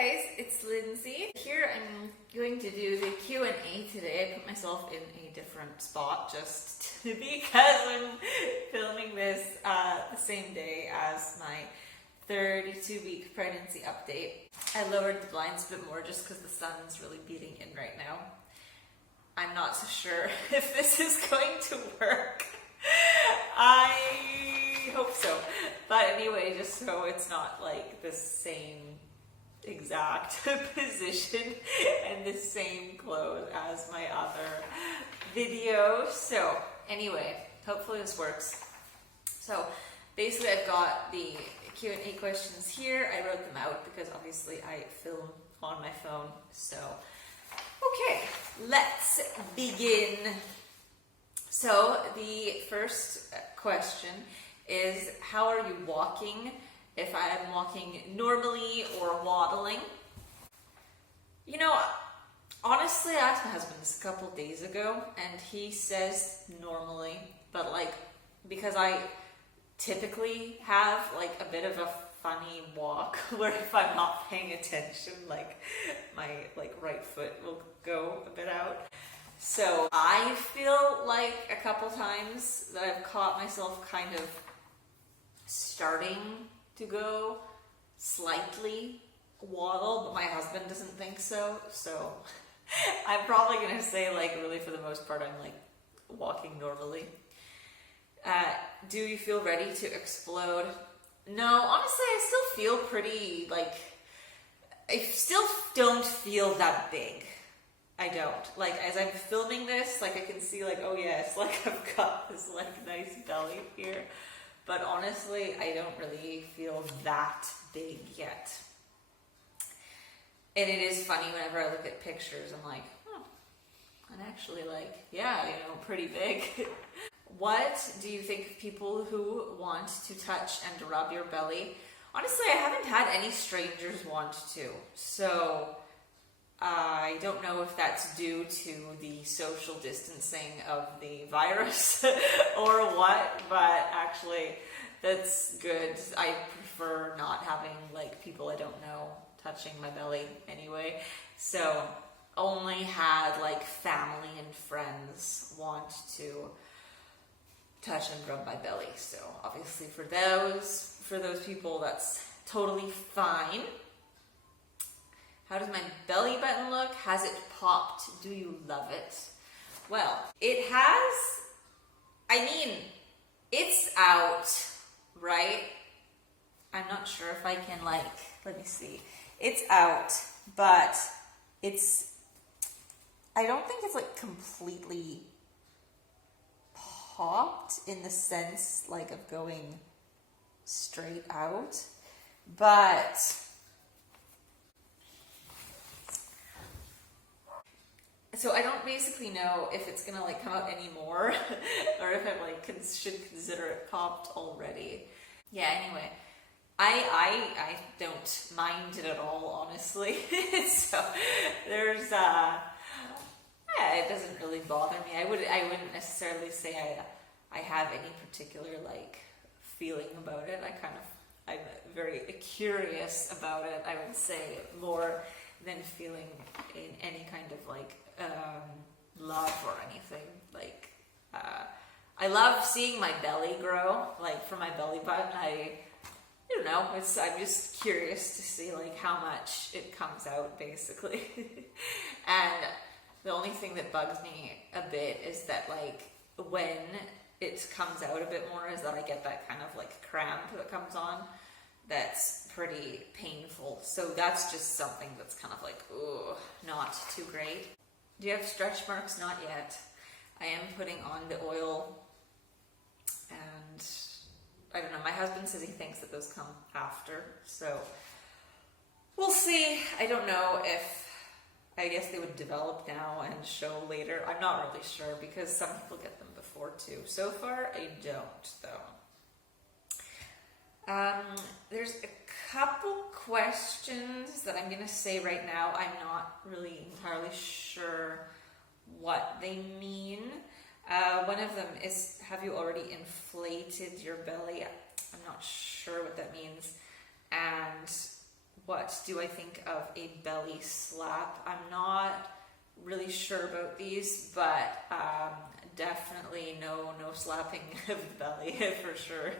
guys, it's Lindsay. Here I'm going to do the Q&A today. I put myself in a different spot just because I'm filming this the same day as my 32-week pregnancy update. I lowered the blinds a bit more just because the sun's really beating in right now. I'm not so sure if this is going to work. I hope so. But anyway, just so it's not like the same exact position and the same clothes as my other video. So anyway, hopefully this works. So basically I've got the Q&A questions here. I wrote them out because obviously I film on my phone. So okay, let's begin. So the first question is, how are you walking? If I am walking normally or waddling. You know, honestly, I asked my husband this a couple days ago and he says normally, but like, because I typically have like a bit of a funny walk where if I'm not paying attention, like my right foot will go a bit out. So I feel like a couple times that I've caught myself kind of starting to go slightly waddle, but my husband doesn't think so. So I'm probably gonna say like really for the most part I'm like walking normally. Do you feel ready to explode? No, honestly I still feel pretty like, I still don't feel that big. I don't. Like as I'm filming this, like I can see like, oh yes, like I've got this like nice belly here. But honestly, I don't really feel that big yet. And it is funny whenever I look at pictures, I'm like, oh, I'm actually like, yeah, you know, pretty big. What do you think of people who want to touch and rub your belly? Honestly, I haven't had any strangers want to. So I don't know if that's due to the social distancing of the virus or what, but actually that's good. I prefer not having like people I don't know touching my belly anyway. So only had like family and friends want to touch and rub my belly. So obviously for those people, that's totally fine. How does my belly button look? Has it popped? Do you love it? Well, it has, I mean, it's out, right? I'm not sure if I can like, let me see. It's out, but I don't think it's like completely popped in the sense like of going straight out, but so I don't basically know if it's gonna like come out anymore or if I like should consider it popped already. Yeah, anyway, I don't mind it at all, honestly. So there's yeah, it doesn't really bother me. I wouldn't necessarily say I have any particular like feeling about it. I'm very curious about it, I would say, more than feeling in any kind of like love or anything. Like I love seeing my belly grow, like from my belly button. I don't know, I'm just curious to see like how much it comes out basically. And the only thing that bugs me a bit is that like when it comes out a bit more is that I get that kind of like cramp that comes on. That's pretty painful. So that's just something that's kind of like, ooh, not too great. Do you have stretch marks? Not yet. I am putting on the oil and I don't know, my husband says he thinks that those come after. So we'll see. I don't know if, I guess they would develop now and show later. I'm not really sure because some people get them before too. So far, I don't though. There's a couple questions that I'm going to say right now. I'm not really entirely sure what they mean. One of them is, have you already inflated your belly? I'm not sure what that means. And what do I think of a belly slap? I'm not really sure about these, but definitely no slapping of the belly for sure.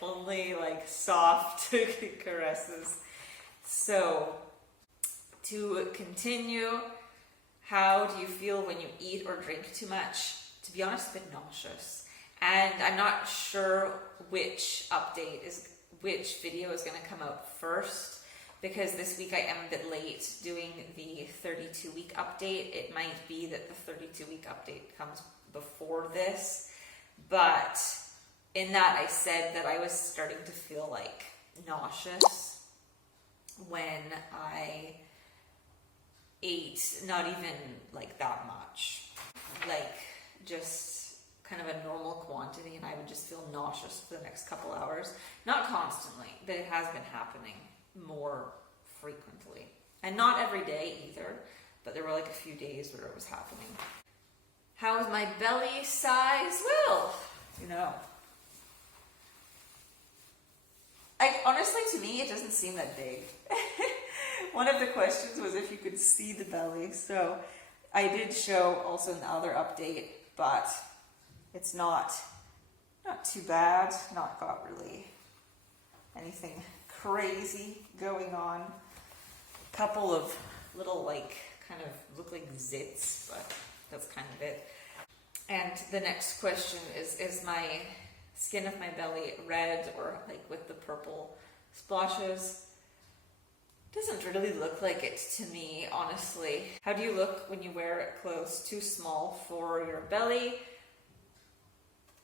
Only like soft caresses. So to continue, how do you feel when you eat or drink too much? To be honest, a bit nauseous. And I'm not sure which video is going to come out first, because this week I am a bit late doing the 32-week update. It might be that the 32-week update comes before this, but in that I said that I was starting to feel like nauseous when I ate not even like that much, like just kind of a normal quantity, and I would just feel nauseous for the next couple hours. Not constantly, but it has been happening more frequently. And not every day either, but there were like a few days where it was happening. How is my belly size? Well, honestly, to me, it doesn't seem that big. One of the questions was if you could see the belly, so I did show also in the other update, but it's not too bad, not got really anything crazy going on. A couple of little kind of look like zits, but that's kind of it. And the next question is my skin of my belly red or like with the purple splotches? Doesn't really look like it to me, honestly. How do you look when you wear clothes too small for your belly?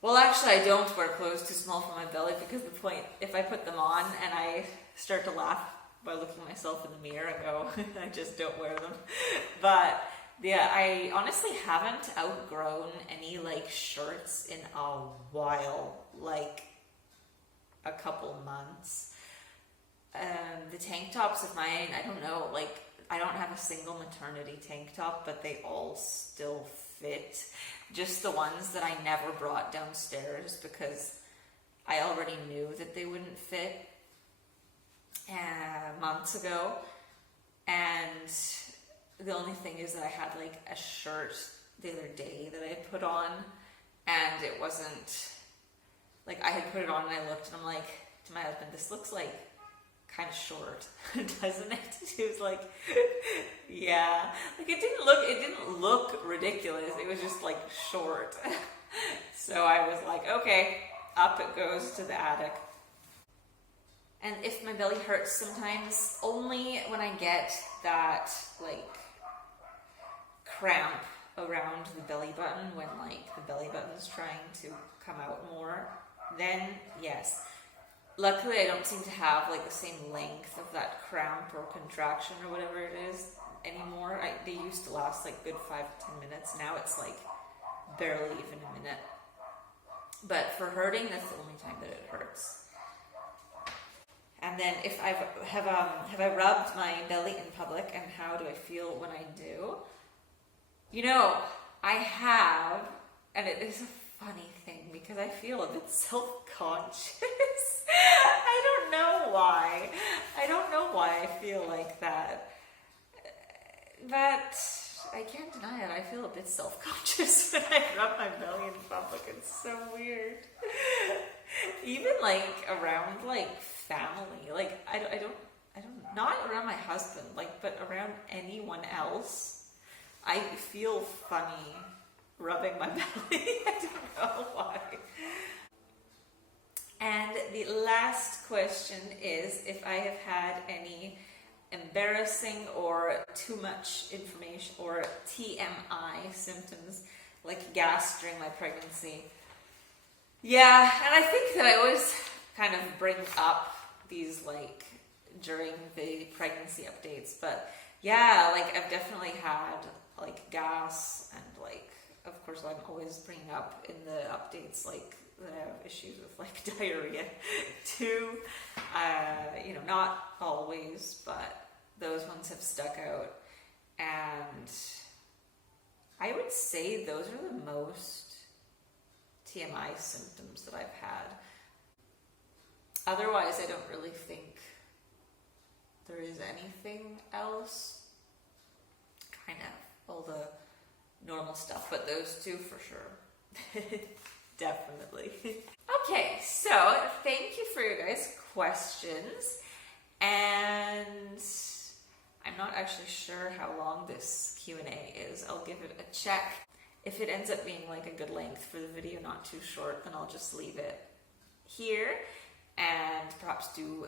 Well, actually, I don't wear clothes too small for my belly, because the point, if I put them on and I start to laugh by looking at myself in the mirror and go, I just don't wear them. But yeah, I honestly haven't outgrown any shirts in a while, like a couple months. The tank tops of mine, I don't know, I don't have a single maternity tank top, but they all still fit. Just the ones that I never brought downstairs because I already knew that they wouldn't fit months ago. And the only thing is that I had a shirt the other day that I had put on, and it wasn't, I had put it on and I looked and I'm like to my husband, this looks kind of short, doesn't it? He was like, yeah, it didn't look ridiculous. It was just short. So I was like, okay, up it goes to the attic. And if my belly hurts sometimes, only when I get that cramp around the belly button, when the belly button's trying to come out more, then yes. Luckily, I don't seem to have the same length of that cramp or contraction or whatever it is anymore. They used to last good 5 to 10 minutes. Now it's barely even a minute. But for hurting, that's the only time that it hurts. And then if have I rubbed my belly in public, and how do I feel when I do? I have, and it is a funny thing because I feel a bit self-conscious. I don't know why. I feel like that. But I can't deny it. I feel a bit self-conscious when I rub my belly in public. It's so weird. Even around family. I don't not around my husband, but around anyone else. I feel funny rubbing my belly. I don't know why. And the last question is if I have had any embarrassing or too much information or TMI symptoms like gas during my pregnancy. Yeah, and I think that I always kind of bring up these during the pregnancy updates, but yeah, I've definitely had gas, and of course I'm always bringing up in the updates that I have issues with diarrhea too. Not always, but those ones have stuck out, and I would say those are the most TMI symptoms that I've had. Otherwise, I don't really think there is anything else. Kind of all the normal stuff, but those two for sure. Definitely. Okay, so thank you for your guys' questions, and I'm not actually sure how long this Q&A is. I'll give it a check. If it ends up being like a good length for the video, not too short, then I'll just leave it here and perhaps do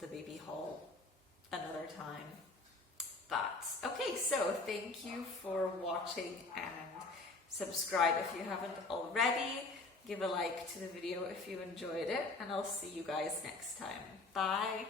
the baby haul another time. But okay, so thank you for watching, and subscribe if you haven't already. Give a like to the video if you enjoyed it, and I'll see you guys next time. Bye!